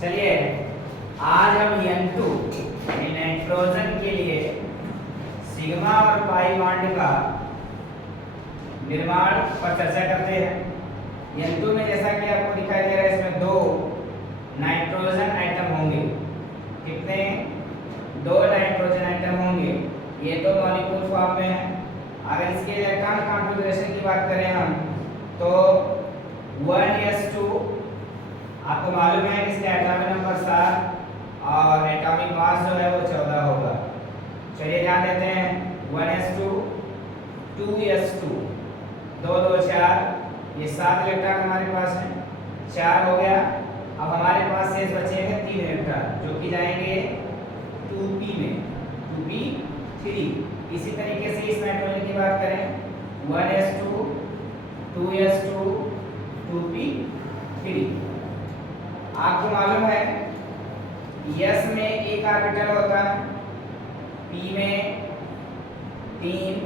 चलिए आज हम N2 यानी नाइट्रोजन के लिए सिग्मा और पाई बॉन्ड का निर्माण पर चर्चा करते हैं। N2 में जैसा कि आपको दिखाई दे रहा है इसमें दो नाइट्रोजन आइटम होंगे। कितने? दो नाइट्रोजन आइटम होंगे। ये तो मॉलिक्यूल फॉर्म में है। अगर इसके इलेक्ट्रॉन कॉन्फ़िगरेशन की बात करें हम तो 1s2 आपको मालूम है कि इसका एटॉमिक नंबर 7 और एटॉमिक मास जो है वो 14 होगा। चलिए ध्यान देते हैं 1s2 2s2 2 2 4 ये 7 इलेक्ट्रॉन हमारे पास है, 4 हो गया। अब हमारे पास शेष बचेंगे 3 इलेक्ट्रॉन जो कि जाएंगे 2p में 2p3। इसी तरीके से इस नाइट्रोजन की बात करें 1s2 2s2 2p3। आपको मालूम है S में एक ऑर्बिटल होता है, P में 3।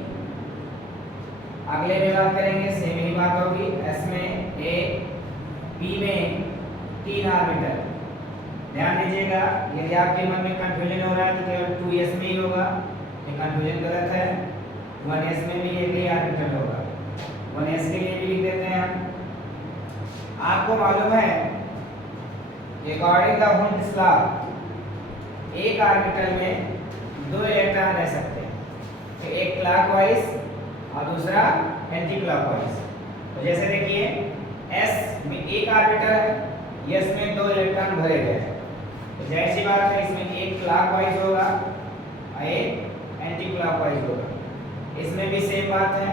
अगले में बात करेंगे सेम ही बात होगी, S में एक, P में 3 ऑर्बिटल। ध्यान दीजिएगा यदि आपके मन में कंफ्यूजन हो रहा है तो केवल 2s में ही होगा, ये कंफ्यूजन गलत है। 1s में भी एक ही ऑर्बिटल होगा, 1s के लिए भी लिख देते हैं हम। आपको मालूम है अकॉर्डिंग द हुंड्स लॉ एक ऑर्बिटल में 2 इलेक्ट्रॉन रह सकते हैं, तो एक क्लॉकवाइज और दूसरा एंटी क्लॉकवाइज। तो जैसे देखिए S में एक ऑर्बिटल है, S में 2 इलेक्ट्रॉन भरे गए हैं, तो जाहिर सी बात है इसमें एक क्लॉकवाइज होगा और एक एंटी क्लॉकवाइज होगा। इसमें भी सेम बात है,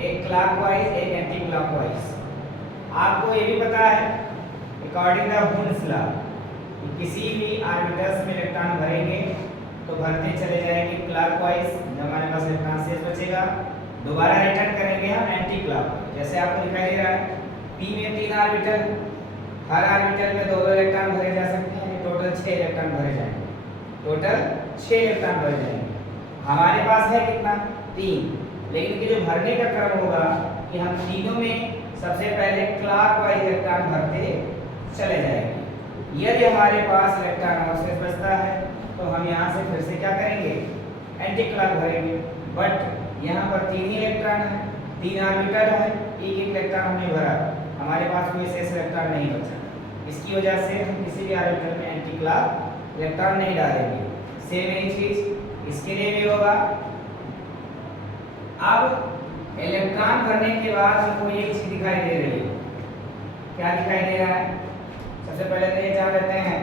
एक क्लॉकवाइज एक एंटी क्लॉकवाइज। आपको ये भी पता है अकॉर्डिंग द हुंड्स लॉ किसी भी ऑर्बिटल्स में इलेक्ट्रॉन भरेंगे तो भरते चले जाएंगे क्लॉकवाइज, जब हमारे पास इलेक्ट्रॉन शेष बचेगा दोबारा रिटर्न करेंगे हम एंटी क्लॉकवाइज। जैसे आपको दिखाई दे रहा है P में 3 ऑर्बिटल, हर ऑर्बिटल में 2 इलेक्ट्रॉन भरे जा सकते हैं, टोटल 6 इलेक्ट्रॉन भरे जाएंगे, टोटल 6 इलेक्ट्रॉन भरे जाएंगे। हमारे पास है कितना? 3। लेकिन कि जो भरने का क्रम होगा कि हम तीनों में सबसे पहले क्लॉकवाइज इलेक्ट्रॉन भरते चले जाएंगे। यदि हमारे पास इलेक्ट्रॉन अवशेष बचता है तो हम यहाँ से फिर से क्या करेंगे? एंटी क्लॉक भरेंगे। बट यहाँ पर 3 ही इलेक्ट्रॉन है, 3 ऑर्बिटल है, एक इलेक्ट्रॉन हमने भरा, हमारे पास कोई शेष इलेक्ट्रॉन नहीं बचा। इसकी वजह से हम किसी भी ऑर्बिटल में एंटी क्लॉक इलेक्ट्रॉन नहीं डालेंगे। सेम ही चीज इसके लिए भी होगा। अब इलेक्ट्रॉन भरने के बाद हमको एक चीज दिखाई दे रही है। क्या दिखाई दे रहा है? सबसे पहले तो ये जान लेते हैं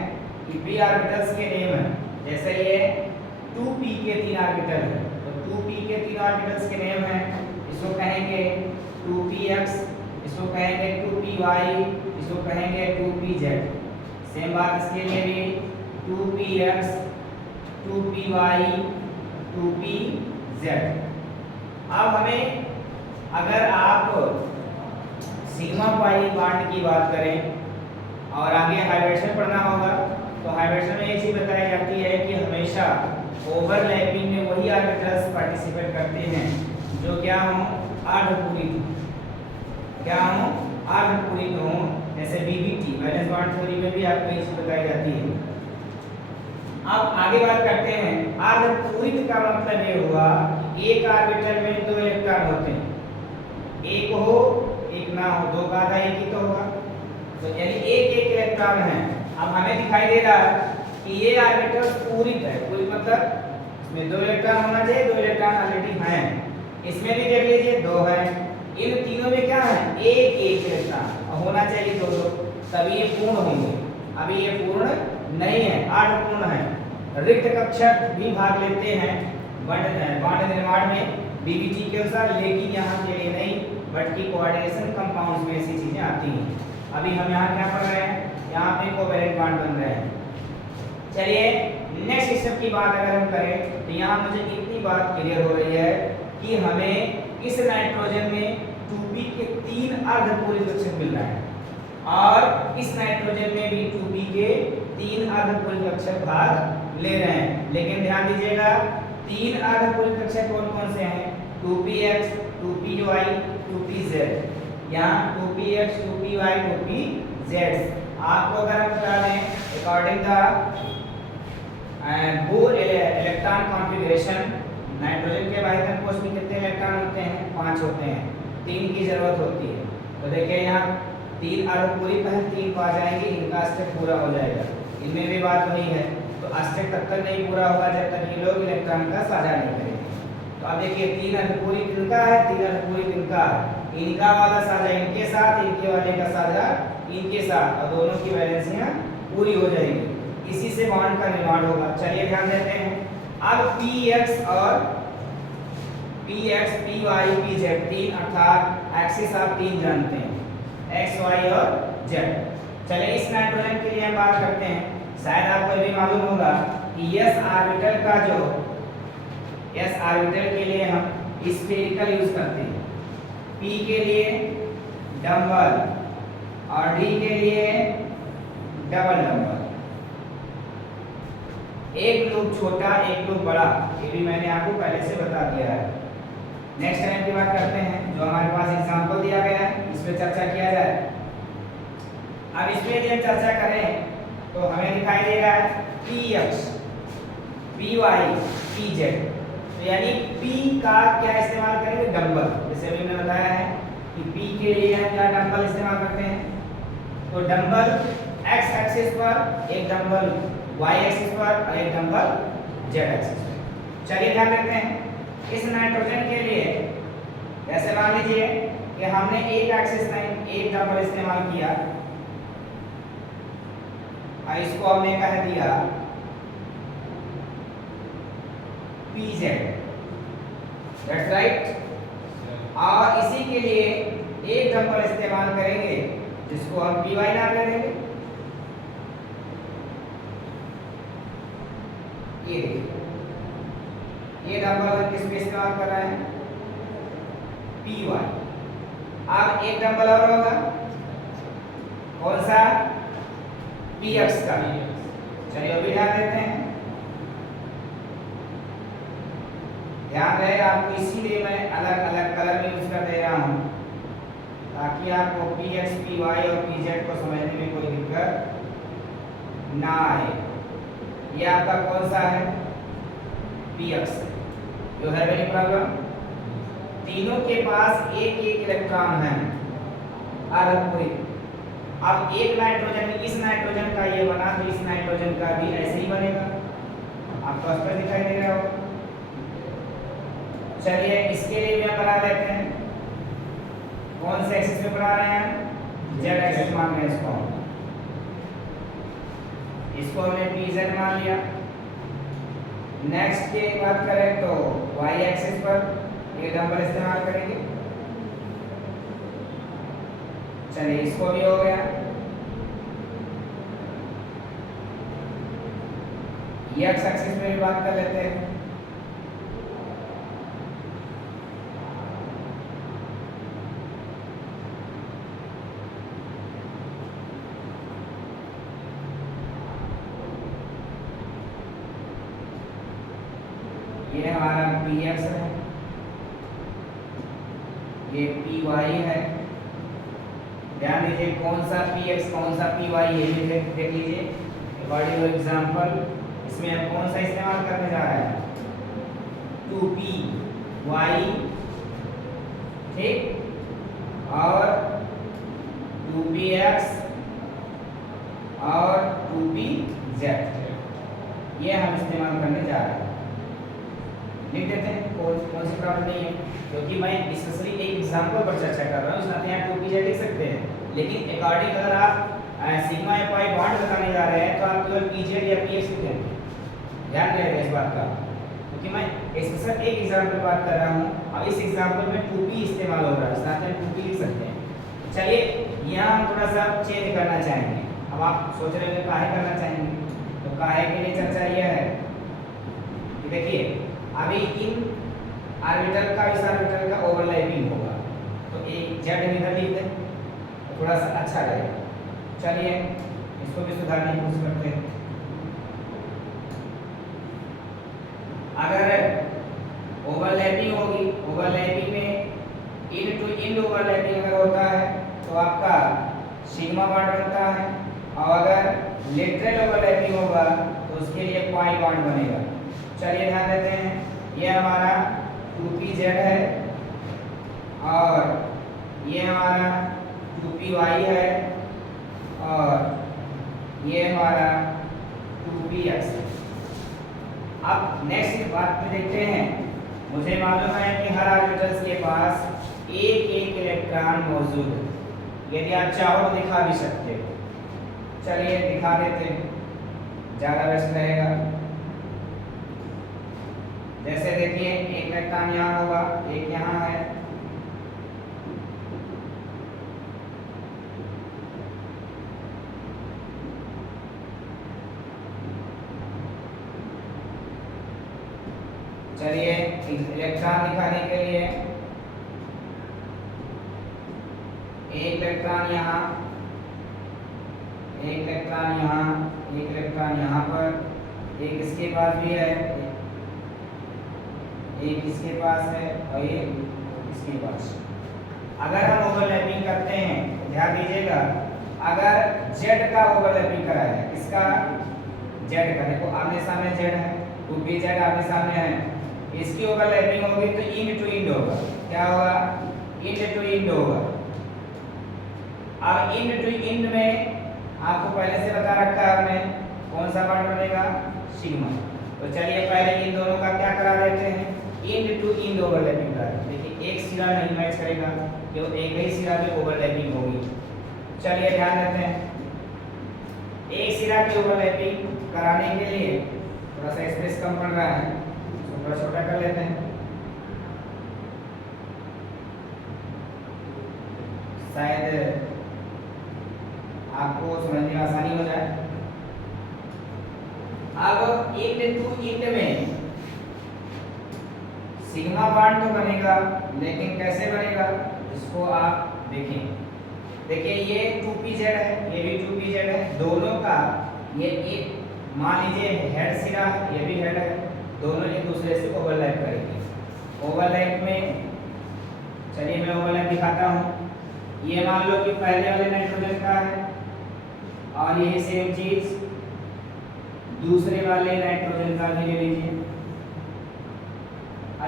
कि p ऑर्बिटल्स के नेम है। जैसे ये 2p के 3 ऑर्बिटल है तो 2p के 3 ऑर्बिटल्स के नेम है। इसको कहेंगे 2px, इसको कहेंगे 2py, इसको कहेंगे 2pz। सेम बात इसके लिए भी 2px 2py 2pz। अब हमें अगर आप सिग्मा पाई बॉन्ड की बात करें और आगे हाइब्रिडेशन पढ़ना होगा तो हाइब्रिडेशन में एक चीज बताई जाती है कि हमेशा ओवरलैपिंग में वही ऑर्बिटल्स पार्टिसिपेट करते हैं जो क्या हों? अर्धपूरित हों। क्या हों? अर्धपूरित हों। जैसे BBT वैलेंस बॉन्ड थ्योरी में भी आपको ये चीज बताई जाती है। अब आगे बात करते हैं अर्धपूरित का मतलब ये हुआ एक ऑर्बिटल में 2 इलेक्ट्रॉन होते हैं, एक हो एक ना हो, 2 का आधा एक ही तो होगा, तो यानी एक इलेक्ट्रॉन है। अब हमें दिखाई दे रहा है कि ये ऑर्बिटल पूरित है, पूरित मतलब इसमें 2 इलेक्ट्रॉन होना चाहिए, 2 इलेक्ट्रॉन ऑलरेडी हैं। इसमें भी देख लीजिए 2 है, इन तीनों में क्या है? एक इलेक्ट्रॉन होना चाहिए 2 2, तभी ये पूर्ण होंगे। अभी ये पूर्ण नहीं है, अर्धपूर्ण है। रिक्त कक्षक भी भाग लेते हैं बॉन्ड निर्माण में BBT के अनुसार, लेकिन यहाँ के लिए नहीं, बट की कोऑर्डिनेशन कंपाउंड्स में ऐसी चीजें आती हैं। अभी हम यहाँ क्या पढ़ रहे हैं? यहाँ पे कोवैलेंट बॉन्ड बन रहे हैं। चलिए नेक्स्ट स्टेप की बात अगर हम करें तो यहाँ मुझे इतनी बात क्लियर हो रही है कि हमें इस नाइट्रोजन में 2p के 3 अर्धपूरित कक्षक मिल रहा है और इस नाइट्रोजन में भी 2p के 3 अर्धपूरित कक्षक भाग ले रहे हैं। लेकिन ध्यान दीजिएगा 3 अर्धपूरित कक्षक कौन कौन से हैं? 2px 2py 2pz। यहाँ 2px 2py 2pz आपको अगर हम बता दें according the bore electron configuration, nitrogen के बाइथन कोष में कितने इलेक्ट्रॉन होते हैं? 5 होते हैं, 3 की जरूरत होती है। तो देखिए यहाँ 3 अर्धपूरी पर 3 पा जाएंगे, इनका अस्तित्व पूरा हो जाएगा। इनमें भी बात वही है, तो अस्तित्व तब तक नहीं पूरा होगा जब तक ये लोग इलेक्ट्रॉन का साझा नहीं करेंगे। तो अब देखिए 3 अर्धपूरी किनका है? 3 अर्धपूरी किनका है? इनका वाला साझा इनके साथ, इनके वाले का साझा इनके साथ, और दोनों की वैलेंसियां पूरी हो जाएंगी। इसी से बॉन्ड का निर्माण होगा। चलिए ध्यान देते हैं। अब px और px, py, pz, 3 अर्थात एक्सिस आप 3 जानते हैं, x, y और z। चलिए इस नाइट्रोजन के लिए हम बात करते हैं। शायद आपको भी मालूम होगा कि s ऑर्बिटल का जो s ऑर्बिटल के लिए हम स्फेरिकल यूज करते हैं, p के लिए डबल और d के लिए डबल डबल। एक लूप छोटा एक लूप बड़ा, ये भी मैंने आपको पहले से बता दिया है। नेक्स्ट टाइम की बात करते हैं, जो हमारे पास एग्जांपल दिया गया है इस पे चर्चा किया जाए। अब इस पे यदि हम चर्चा करें तो हमें दिखाई देगा px, py, pz। तो यानी p का क्या इस्तेमाल करेंगे? डंबल। जैसे अभी मैंने बताया है कि p के लिए हम क्या डंबल इस्तेमाल करते हैं, तो डंबल x एक्सिस पर, एक डंबल y एक्सिस पर और एक डंबल z एक्सिस पर। चलिए ध्यान देते हैं इस नाइट्रोजन के लिए। जैसे मान लीजिए कि हमने एक एक्सिस नहीं, एक डंबल इस्तेमाल किया और इसको हमने कह दिया pz, दैट्स राइट। और इसी के लिए एक डंबल इस्तेमाल करेंगे जिसको हम py नाम दे देंगे। ये देखिए, ये डंबल किस पे इस्तेमाल कर रहे हैं? py। अब एक डंबल और होगा, कौन सा? px का। चलिए अभी ध्यान देते हैं। ध्यान रहे आपको, इसीलिए मैं अलग अलग कलर में यूज कर दे रहा हूं ताकि आपको px, py और pz को समझने में कोई दिक्कत ना आए। ये आपका कौन सा है? px। जो है वेरी प्रॉब्लम, तीनों के पास एक एक इलेक्ट्रॉन है अर्धपूरी। अब एक नाइट्रोजन, इस नाइट्रोजन का ये बना तो इस नाइट्रोजन का भी ऐसे ही बनेगा, आपको स्पष्ट दिखाई दे रहा होगा। चलिए इसके लिए भी हम बना लेते हैं। कौन से एक्सिस पे बना रहे हैं? z एक्सिस मान रहे हैं इसको। इसको हमने pz मान लिया। नेक्स्ट की बात करें तो y एक्सिस पर ये डंबल इस्तेमाल करेंगे। चलिए इसको भी हो गया। x एक्सिस में भी बात कर लेते हैं। ये हमारा px है, ये py है। ध्यान दीजिए कौन सा px कौन सा py, ये भी देख लीजिए अकॉर्डिंग टू एग्जांपल। इसमें हम कौन सा इस्तेमाल करने जा रहे हैं? 2py, ठीक, और 2px और 2pz, ये हम इस्तेमाल करने जा रहे हैं। लिख देते हैं, कौन सी प्रॉब्लम नहीं है, क्योंकि मैं स्पेशली एक एग्जांपल पर चर्चा कर रहा हूँ। इस नाते यहाँ 2pz लिख सकते हैं, लेकिन अकॉर्डिंग अगर आप सिग्मा fy बॉन्ड बताने जा रहे हैं तो आप केवल pz या px लिखेंगे। ध्यान रखिएगा इस बात का, क्योंकि मैं स्पेशल एक एग्जांपल बात कर रहा हूँ। अब इस एग्जांपल में 2p इस्तेमाल हो रहा है, इस नाते 2p लिख सकते हैं। चलिए यहाँ हम थोड़ा सा चेंज करना चाहेंगे। अब आप सोच रहे हैं काहे करना चाहेंगे, तो काहे के लिए चर्चा यह है कि देखिए अभी इन ऑर्बिटल का इस ऑर्बिटल का ओवरलैपिंग होगा, तो एक z इधर लिख दें तो थोड़ा सा अच्छा रहेगा। चलिए इसको भी सुधारने की कोशिश करते हैं। अगर ओवरलैपिंग होगी, ओवरलैपिंग में इन टू इन ओवरलैपिंग अगर होता है तो आपका सिग्मा बॉन्ड बनता है, और अगर लेटरल ओवरलैपिंग होगा तो उसके लिए पाई बॉन्ड बनेगा। चलिए ध्यान देते हैं, ये हमारा 2pz है और ये हमारा 2py है और ये हमारा 2px है। अब नेक्स्ट बात पे देखते हैं, मुझे मालूम है कि हर ऑर्बिटल्स के पास एक एक इलेक्ट्रॉन मौजूद है। यदि आप चाहो तो दिखा भी सकते हो। चलिए दिखा देते हैं, ज़्यादा बेस्ट रहेगा। जैसे देखिए एक इलेक्ट्रॉन यहाँ होगा, एक यहाँ है, चलिए इलेक्ट्रॉन दिखाने के लिए एक इलेक्ट्रॉन यहाँ, एक इलेक्ट्रॉन यहाँ, एक इलेक्ट्रॉन यहाँ पर, एक इसके पास भी है, एक इसके पास है और एक इसके पास। अगर हम ओवरलैपिंग करते हैं, ध्यान दीजिएगा, अगर जेड का ओवरलैपिंग कराया है, किसका, जेड का, देखो आमने सामने जेड है, 2pz आमने सामने है, इसकी ओवरलैपिंग होगी तो इंड टू इंड होगा। क्या होगा, इंड टू इंड होगा। अब इंड टू इंड में आपको पहले से बता रखा है हमने, कौन सा बॉन्ड बनेगा, सिग्मा। तो चलिए पहले इन दोनों का क्या करा देते हैं, इंड टू इंड ओवरलैपिंग करा। देखिए एक सिरा नहीं मैच करेगा, केवल एक ही सिरा में ओवरलैपिंग होगी। चलिए ध्यान देते हैं, एक सिरा की ओवरलैपिंग कराने के लिए थोड़ा सा स्पेस कम पड़ रहा है, थोड़ा छोटा कर लेते हैं, शायद आपको समझने में आसानी हो जाए। अब इंड टू इंड में सिग्मा बॉन्ड तो बनेगा, लेकिन कैसे बनेगा इसको आप देखें। देखिए ये 2pz है, ये भी 2pz है, दोनों का ये एक मान लीजिए हेड सिरा है, ये भी हेड है, दोनों एक दूसरे से ओवरलैप करेंगे। ओवरलैप में चलिए मैं ओवरलैप दिखाता हूँ। ये मान लो कि पहले वाले नाइट्रोजन का है और ये सेम चीज दूसरे वाले नाइट्रोजन का भी ले लीजिए।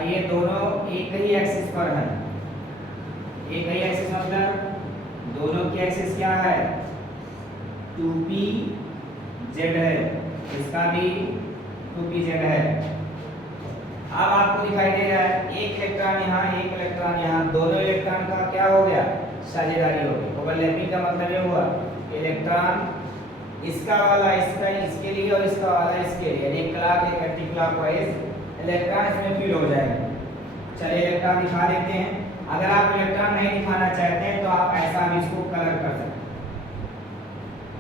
ये दोनों एक ही एक्सिस पर हैं, एक ही एक्सिस मतलब दोनों की एक्सिस क्या है, 2pz है, इसका भी 2pz है। अब आपको दिखाई दे रहा है एक इलेक्ट्रॉन यहाँ, एक इलेक्ट्रॉन यहाँ, दोनों इलेक्ट्रॉन का क्या हो गया, साझेदारी हो गई। ओवरलैपिंग का मतलब ये हुआ इलेक्ट्रॉन इसका वाला इसका इसके लिए और इसका वाला इसके लिए, यानी क्लॉक एक एंटी क्लॉकवाइज इलेक्ट्रॉन इसमें फील हो जाएंगे। चलिए इलेक्ट्रॉन दिखा देते हैं। अगर आप इलेक्ट्रॉन नहीं दिखाना चाहते हैं तो आप ऐसा भी इसको कलर कर सकते हैं,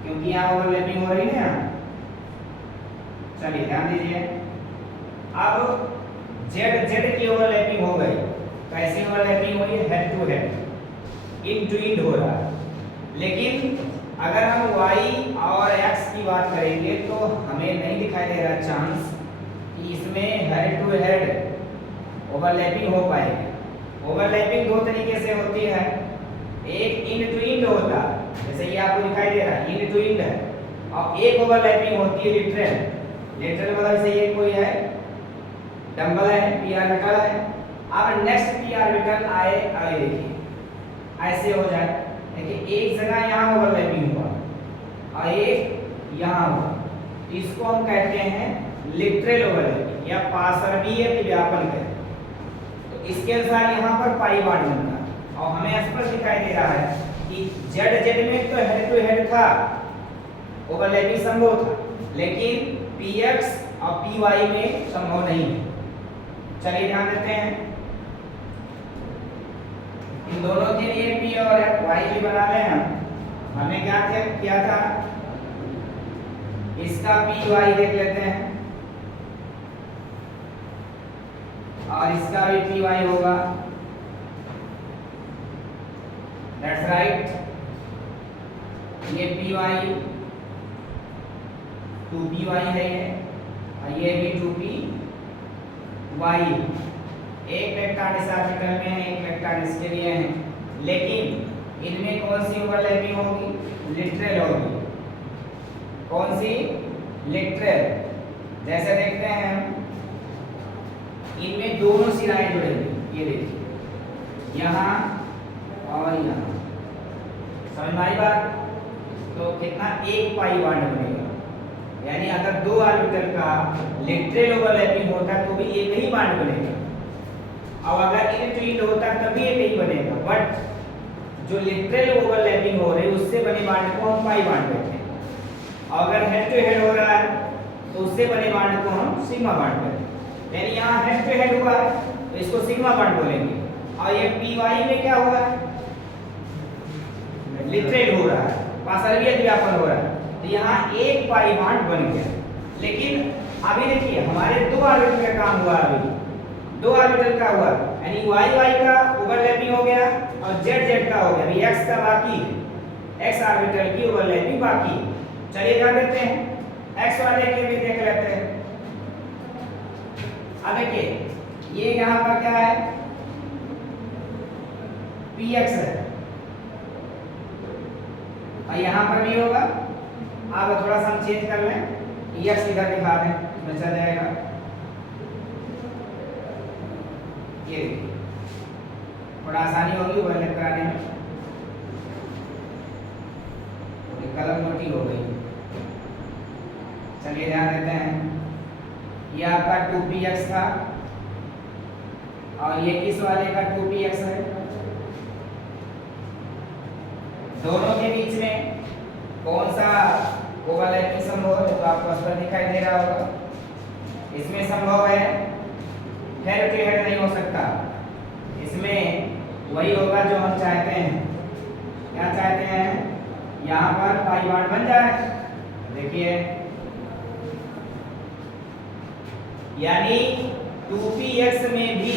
क्योंकि यहाँ ओवरलैपिंग हो रही है ना। चलिए ध्यान दीजिए, अब जेड जेड की ओवरलैपिंग हो गई। कैसी ओवरलैपिंग हुई, head to head, end to end हो रहा है। लेकिन अगर हम y और x की बात करेंगे तो हमें नहीं दिखाई दे रहा चांस कि इसमें हेड टू हेड ओवरलैपिंग हो पाएगी। ओवरलैपिंग दो तरीके से होती है, एक इंड टू इंड होता है, जैसे ये आपको दिखाई दे रहा है इंड टू इंड है, और एक ओवरलैपिंग होती है लिटरल। लिटरल मतलब जैसे ये कोई है डंबल है, पी ऑर्बिटल है, अब नेक्स्ट पी ऑर्बिटल आए आए देखिए ऐसे हो जाए। देखिए एक जगह यहाँ ओवरलैपिंग हुआ और एक यहाँ हुआ, इसको हम कहते हैं लिटरल ओवरलैपिंग या पार्श्वीय व्यापन कहते हैं। तो इसके अनुसार यहाँ पर पाई बॉन्ड बनता है और हमें स्पष्ट दिखाई दे रहा है कि जेड जेड में तो हेड टू हेड था, ओवरलैपिंग संभव था, लेकिन px और py में संभव नहीं है। चलिए ध्यान देते हैं, इन दोनों के लिए p और y भी बना लें हम। हमने क्या किया था, इसका py देख लेते हैं और इसका भी py होगा। दैट्स राइट, ये py 2py है ये, और ये भी 2py। एक इलेक्ट्रॉन इस ऑर्बिटल में है, एक इलेक्ट्रॉन इसके लिए है, लेकिन इनमें कौन सी ओवरलैपिंग होगी, लिटरल होगी। कौन सी, लेटरल, जैसे देखते हैं हम इनमें दोनों सिराएं जुड़ेंगी, ये देखिए यहाँ और यहाँ, समझ में आई बात? तो कितना एक पाई बॉन्ड बनेगा, यानी अगर दो ऑर्बिटल का लेटरल ओवरलैपिंग होता तो भी एक ही बॉन्ड बनेगा, और अगर इनट्विन्ड होता तब भी एक ही बनेगा, बट जो लेटरल ओवरलैपिंग हो रही है उससे बने बॉन्ड को हम पाई बॉन्ड कहते हैं, और अगर हेड टू हेड हो रहा है तो उससे बने बॉन्ड को हम सिग्मा बॉन्ड कहते हैं। यानी यहाँ हेड टू हेड हुआ है तो इसको सिग्मा बॉन्ड बोलेंगे, और ये पी वाई में क्या हुआ है, लिटरेट हो रहा है, पार्शियल व्यापन हो रहा है, तो यहाँ एक पाई बॉन्ड बन गया। लेकिन अभी देखिए हमारे दो ऑर्बिटल का काम हुआ, अभी दो ऑर्बिटल का हुआ, यानी वाई वाई का ओवरलैपिंग हो गया और जेड जेड का हो गया, अभी एक्स का बाकी है, एक्स ऑर्बिटल की ओवरलैपिंग बाकी है। चलिए क्या करते हैं, एक्स वाले के भी देख लेते हैं। अब देखिए ये यहाँ पर क्या है, पी एक्स है, और यहाँ पर भी होगा। अब थोड़ा सा हम चेंज कर लें, एक्स इधर दिखा दें तो चल जाएगा। ये थोड़ा आसानी होगी ओवरलैप कराने में, कलम मोटी हो गई। चलिए ध्यान देते हैं, ये आपका 2px था और ये इस वाले का 2px है, दोनों के बीच में कौन सा ओवरलैपिंग संभव है तो आपको स्पष्ट दिखाई दे रहा होगा। इसमें संभव है हेड टू हेड नहीं हो सकता, इसमें वही होगा जो हम चाहते हैं। क्या चाहते हैं, यहाँ पर पाई बॉन्ड बन जाए, देखिए यानी 2px में भी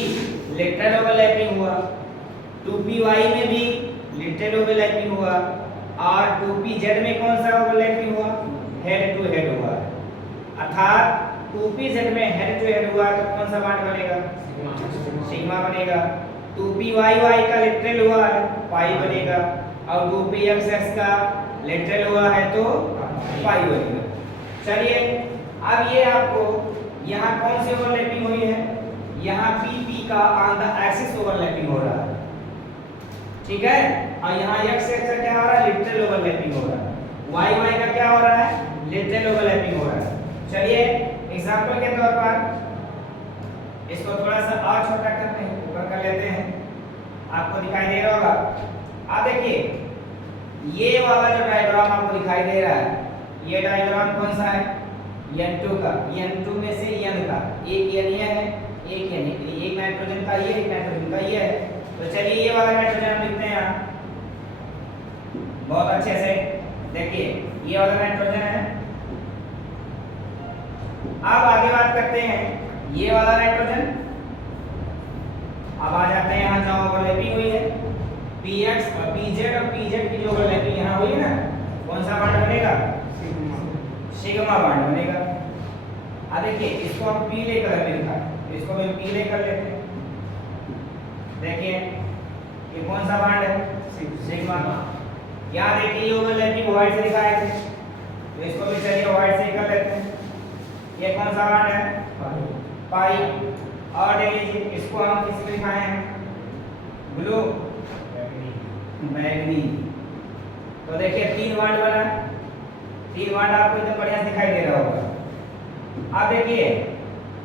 लेटरल ओवरलैपिंग हुआ, 2py में भी लेटरल ओवरलैपिंग हुआ, और 2pz में कौन सा ओवरलैपिंग हुआ, हेड टू हेड हुआ। अर्थात 2pz में हेड टू हेड हुआ तो कौन सा बॉन्ड बनेगा, सिग्मा बनेगा। 2pyy का लेटरल हुआ है, पाई बनेगा, और 2pxx का लेटरल हुआ है तो पाई बनेगा। चलिए अब ये आपको यहाँ कौन सी ओवरलैपिंग हुई है, यहाँ PP का ऑन द एक्सिस ओवरलैपिंग हो रहा है, ठीक है, और यहाँ x एक्सिस का क्या हो रहा है, लेटरल ओवरलैपिंग हो रहा है, y y का क्या हो रहा है, लेटरल ओवरलैपिंग हो रहा है। चलिए एग्जांपल के तौर पर इसको थोड़ा सा और छोटा करते हैं, ऊपर कर लेते हैं, आपको दिखाई दे रहा होगा। अब देखिए ये वाला जो डायग्राम आपको दिखाई दे रहा है, ये डायग्राम कौन सा है, N2 का, N2 में से N का, एक N ये है, एक N, एक नाइट्रोजन का ये, एक नाइट्रोजन का ये है। तो चलिए ये वाला नाइट्रोजन हम लिखते हैं यहाँ बहुत अच्छे से, देखिए ये वाला नाइट्रोजन है। अब आगे बात करते हैं ये वाला नाइट्रोजन, अब आ जाते हैं यहाँ जहाँ ओवरलैपिंग हुई है, px और pz और pz की जो ओवरलैपिंग यहाँ हुई है ना, कौन सा बॉन्ड बनेगा, सिग्मा बॉन्ड बनेगा। अब देखिए इसको हम पीले कलर में लिखा है, इसको हम पीले कर लेते हैं, देखिए ये कौन सा बॉन्ड है, सिग्मा। यहाँ देखिए ये ओवरलैपिंग व्हाइट से दिखाए थे, तो इसको भी चलिए व्हाइट से कर लेते हैं। ये कौन सा बॉन्ड है, पाई, और देख लीजिए इसको हम किस में लिखाए हैं, ब्लू, बैगनी। तो देखिए तीन बॉन्ड बना, तीन बॉन्ड आपको एकदम बढ़िया दिखाई दे रहा होगा। अब देखिए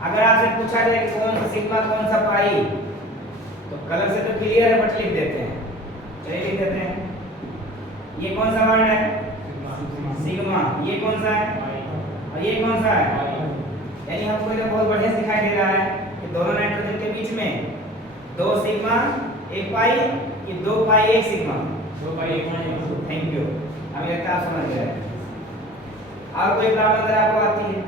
अगर आपसे पूछा जाए कौन सा सिग्मा कौन सा पाई, तो कलर से तो क्लियर है, बट लिख देते हैं, चलिए लिख देते हैं। ये कौन सा बॉन्ड है, सिग्मा, ये कौन सा है, और ये कौन सा है, यानी हमको ये बहुत बढ़िया दिखाई दे रहा है कि दोनों नाइट्रोजन के बीच में दो सिग्मा एक पाई, कि दो पाई एक सिग्मा, दो पाई एक पाई। थैंक यू, हमें लगता है आप समझ गए। और कोई प्रॉब्लम अगर आपको आती है